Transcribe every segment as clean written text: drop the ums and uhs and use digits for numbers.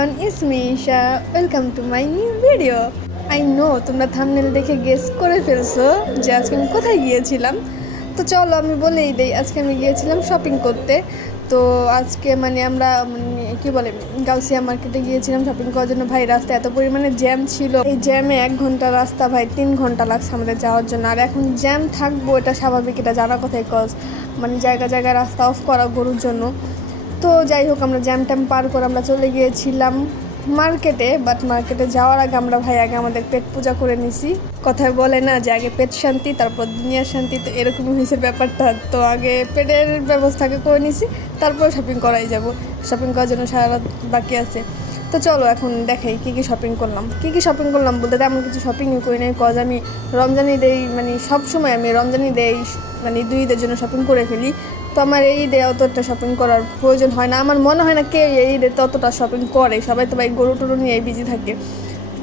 everyone, it's me Isha. Welcome to my new video. I know তোমরা thumbnail দেখে guess করে ফেলছো যে আজকে আমি কোথায় গিয়েছিলাম। তো চলো আমি বলেই দেই, আজকে আমি গিয়েছিলাম শপিং করতে। তো আজকে আমরা কি বলে গাউসিয়া মার্কেটে গিয়েছিলাম শপিং করার জন্য। ভাই রাস্তায় এত পরিমাণে জ্যাম ছিল, এই জ্যামে 1 ঘন্টা রাস্তা ভাই 3 ঘন্টা লাগছে আমাদের যাওয়ার জন্য। আর এখন জ্যাম থাকবো এটা স্বাভাবিক, এটা জানা কথাই, কজ জায়গায় জায়গায় রাস্তা অফ করা গরুর জন্য। তো যাই হোক আমরা জ্যাম ট্যাম পার করে আমরা চলে গিয়েছিলাম মার্কেটে। বাট মার্কেটে যাওয়ার আগে আমরা আগে আমাদের পেট পূজা করে নিছি। কথায় বলে না যে আগে পেট শান্তি তারপর দুনিয়ার শান্তি, তো এরকমই হয়েছে ব্যাপারটা। তো আগে পেটের ব্যবস্থাকে করে নিছি, তারপর শপিং করাই যাব। শপিং করার জন্য সারা রাত বাকি আছে। তো চলো এখন দেখাই কী শপিং করলাম। কী শপিং করলাম বলতে তেমন কিছু শপিংই করি নাই, কজ আমি রমজান ঈদে সবসময় আমি রমজান ঈদে 2 ঈদের জন্য শপিং করে ফেলি। তো আমার এই ঈদে অতটা শপিং করার প্রয়োজন হয় না। আমার মনে হয় না কেউ এই ঈদে ততটা শপিং করে, সবাই তো ভাই গরু টরু নিয়ে বিজি থাকে।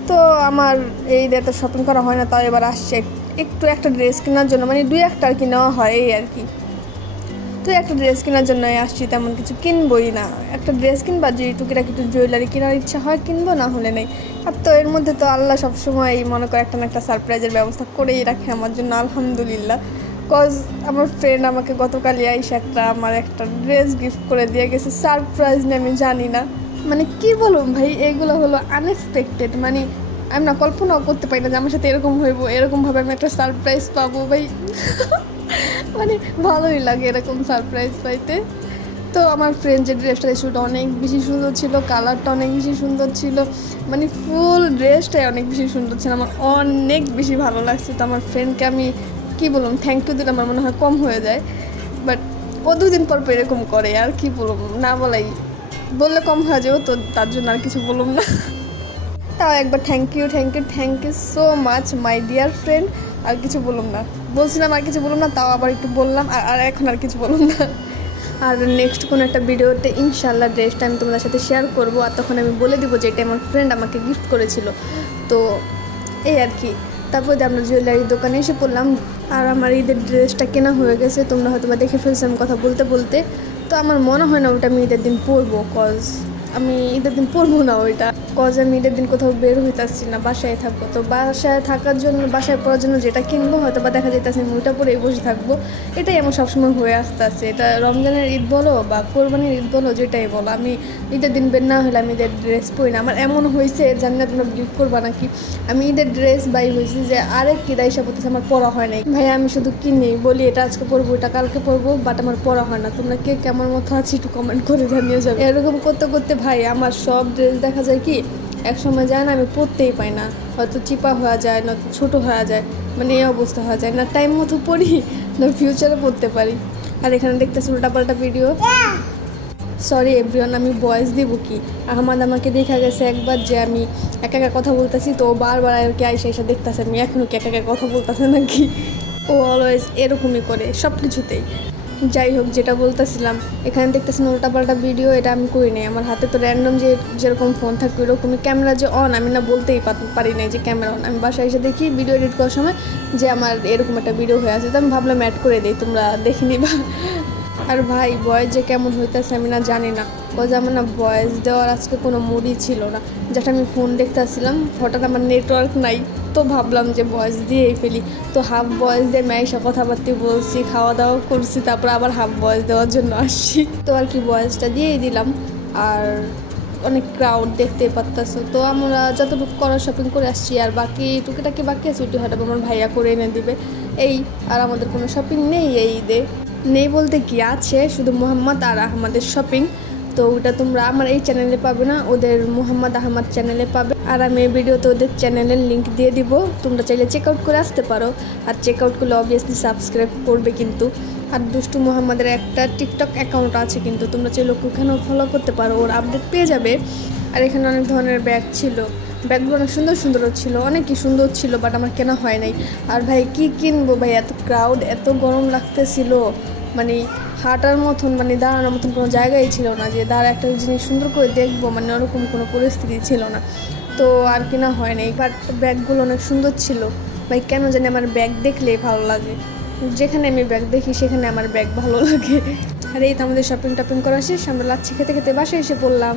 তো আমার এই ঈদে তো শপিং করা হয় না। তাও এবার আসছে একটু একটা ড্রেস কেনার জন্য, 2-1টা আর কি নেওয়া হয় এই আর কি। তো একটা ড্রেস কেনার জন্য আসছি, তেমন কিছু কিনবই না। একটা ড্রেস কিনবা, যে টুকিটাকি একটু জুয়েলারি কেনার ইচ্ছা হয় কিনবো, না হলে নেই। আর তো এর মধ্যে তো আল্লাহ সবসময় মনে করে একটা না একটা সারপ্রাইজের ব্যবস্থা করেই রাখে আমার জন্য, আলহামদুলিল্লাহ। কজ আমার ফ্রেন্ড আমাকে গতকালই আমার একটা ড্রেস গিফট করে দিয়ে গেছে, সারপ্রাইজ নিয়ে আমি জানি না। কি বলুন ভাই, এগুলো হলো আনএক্সপেক্টেড। আমি না কল্পনাও করতে পারি না যে আমার সাথে এরকম হইব, এরকমভাবে আমি একটা সারপ্রাইজ পাবো ভাই। ভালোই লাগে এরকম সারপ্রাইজ পাইতে। তো আমার ফ্রেন্ড যে ড্রেসটা দিয়েছিল অনেক বেশি সুন্দর ছিল, কালারটা অনেক বেশি সুন্দর ছিল, ফুল ড্রেসটাই অনেক বেশি সুন্দর ছিল, আমার অনেক বেশি ভালো লাগছে। তো আমার ফ্রেন্ডকে আমি কী বললাম, থ্যাংক ইউ দিলে আমার মনে হয় কম হয়ে যায়। বাট ও 2 দিন পর এরকম করে, আর কি বললাম, না বললে কম হয়ে যাবে, তো তার জন্য আর কিছু বললাম না। তাও একবার thank you so much my dear friend. আর কিছু বললাম না, বলছিলাম আর কিছু বললাম না, তাও আবার একটু বললাম, আর এখন আর কিছু বললাম না। আর নেক্সট কোনো একটা ভিডিওতে ইনশাল্লাহ ড্রেসটা আমি তোমাদের সাথে শেয়ার করবো, আর তখন আমি বলে দিব যে এটা আমার ফ্রেন্ড আমাকে গিফট করেছিল। তো এই আর কি। তারপরে আমরা জুয়েলারির দোকানে এসে পড়লাম, আর আমার ঈদের ড্রেসটা কেনা হয়ে গেছে। তোমরা হয়তো বা দেখে ফেলছো আমি কথা বলতে বলতে। তো আমার মনে হয় না ওটা আমি ঈদের দিন পরবো, কজ আমি ঈদের দিন পরবো না ওইটা, কজ আমি ঈদের দিন কোথাও বের হইতেছি না, বাসায় থাকবো। তো বাসায় থাকার জন্য, বাসায় পড়ার জন্য যেটা কিনবো হয়তো বা দেখা যেতেছে আমি ওইটা পরেই বসে থাকবো। এটাই আমার সবসময় হয়ে আসতেছে। এটা রমজানের ঈদ বলো বা কোরবানির ঈদ বলো, যেটাই বলো, আমি ঈদের দিন বের না হলে আমি ঈদের ড্রেস পরি না। আমার এমন হয়েছে, জানি না তোমরা বিলিভ করবা নাকি, আমি ঈদের ড্রেস বাই হয়েছি যে আরেক ঈদ আইসা পড়তেছে, আমার পরা হয় নাই ভাই। আমি শুধু কিনি, বলি এটা আজকে পরবো, এটা কালকে পরবো, বাট আমার পরা হয় না। তোমরা কে কেমন মতো আছি একটু কমেন্ট করে জানিয়ে যাবে। এরকম করতে করতে ভাই আমার সব ড্রেস দেখা যায় কি এক সময় যায় না, আমি পরতেই পাই না, হয়তো চিপা হয়ে যায়, নয়তো ছোটো হয়ে যায়, এই অবস্থা হয়ে যায়, না টাইম মতো পড়ি না ফিউচারে পড়তে পারি। আর এখানে দেখতেছি উল্টাপাল্টা ভিডিও। সরি এভরিওয়ান, আমি ভয়েস দিব কি, আহমাদ আমাকে দেখা গেছে একবার যে আমি একা কথা বলতেছি, তো বারবার আর কি আইসা দেখতেছে আমি এখনও কি একা কথা বলতেছে নাকি। ও অলওয়েজ এরকমই করে সব কিছুতেই। যাই হোক, যেটা বলতেছিলাম, এখানে দেখতেছেন উল্টাপাল্টা ভিডিও, এটা আমি করি নাই। আমার হাতে তো র্যান্ডম যেরকম ফোন থাকবে ওরকমই ক্যামেরা যে অন, আমি না বলতেই পারি নাই যে ক্যামেরা অন। আমি বাসায় এসে দেখি ভিডিও এডিট করার সময় যে আমার এরকম একটা ভিডিও হয়ে আছে, তো আমি ভাবলাম অ্যাড করে দিই, তোমরা দেখে নিবা। আর ভাই ভয়েস যে কেমন হইতেছে আমি না জানি না, কজ আমার না ভয়েস দেওয়ার আজকে কোনো মুডই ছিল না। যেটা আমি ফোন দেখতেছিলাম, হঠাৎ আমার নেটওয়ার্ক নাই, তো ভাবলাম যে ভয়েস দিয়েই ফেলি। তো হাফ ভয়েস দিয়ে মেয়েসা কথাবার্তা বলছি, খাওয়া দাওয়া করছি, তারপর আবার হাফ ভয়েস দেওয়ার জন্য আসছি। তো আর কি ভয়েসটা দিয়েই দিলাম। আর অনেক ক্রাউড দেখতেই পারতেছো। তো আমরা যতটুকু করার শপিং করে আসছি, আর বাকি টুকিটাকি বাকি আছে ওইটি হয়তো আমার ভাইয়া করে এনে দিবে এই। আর আমাদের কোনো শপিং নেই এই ঈদে, নেই বলতে কি আছে, শুধু মোহাম্মদ আর আহমদের শপিং। তো ওটা তোমরা আমার এই চ্যানেলে পাবে না, ওদের মোহাম্মদ আহমদ চ্যানেলে পাবে। আর আমি এই ভিডিওতে ওদের চ্যানেলের লিঙ্ক দিয়ে দিব, তোমরা চাইলে চেক আউট করে আসতে পারো। আর চেক আউট করলে অবভিয়াসলি সাবস্ক্রাইব করবে কিন্তু। আর দুষ্টু মোহাম্মদের একটা টিকটক অ্যাকাউন্ট আছে কিন্তু, তোমরা চাইলে ওখানেও ফলো করতে পারো, ওর আপডেট পেয়ে যাবে। আর এখানে অনেক ধরনের ব্যাগ ছিল, ব্যাগগুলো অনেক সুন্দরও ছিল, অনেকই সুন্দর ছিল, বাট আমার কেনা হয় নাই। আর ভাই কি কিনবো ভাই, এত ক্রাউড, এত গরম লাগতেছিল, হাঁটার মতন দাঁড়ানোর মতন কোনো জায়গাই ছিল না, যে দাঁড়া একটা জিনিস সুন্দর করে দেখবো, ওরকম কোনো পরিস্থিতি ছিল না। তো আর কেনা হয় নাই, বাট ব্যাগগুলো অনেক সুন্দর ছিল ভাই। কেন জানি আমার ব্যাগ দেখলেই ভালো লাগে, যেখানে আমি ব্যাগ দেখি সেখানে আমার ব্যাগ ভালো লাগে। আর এই তো আমাদের শপিং টপিং করা শেষ, আমরা লাচ্ছি খেতে খেতে বাসায় এসে পড়লাম।